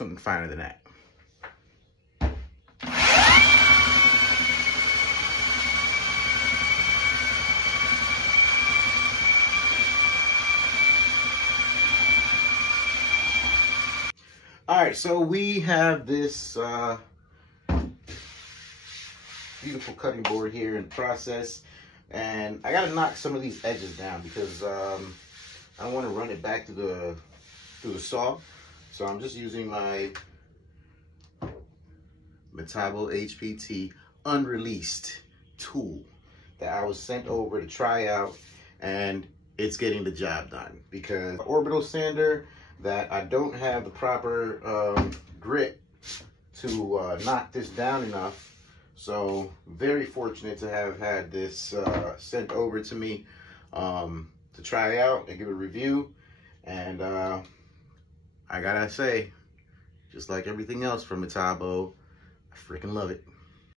something finer than that. All right, so we have this beautiful cutting board here in process, and I gotta knock some of these edges down because I don't want to run it back through the saw. So I'm just using my Metabo HPT unreleased tool that I was sent over to try out, and it's getting the job done because the orbital sander that I don't have the proper grit to knock this down enough. So very fortunate to have had this sent over to me to try out and give a review. And I gotta say, just like everything else from Metabo, I freaking love it.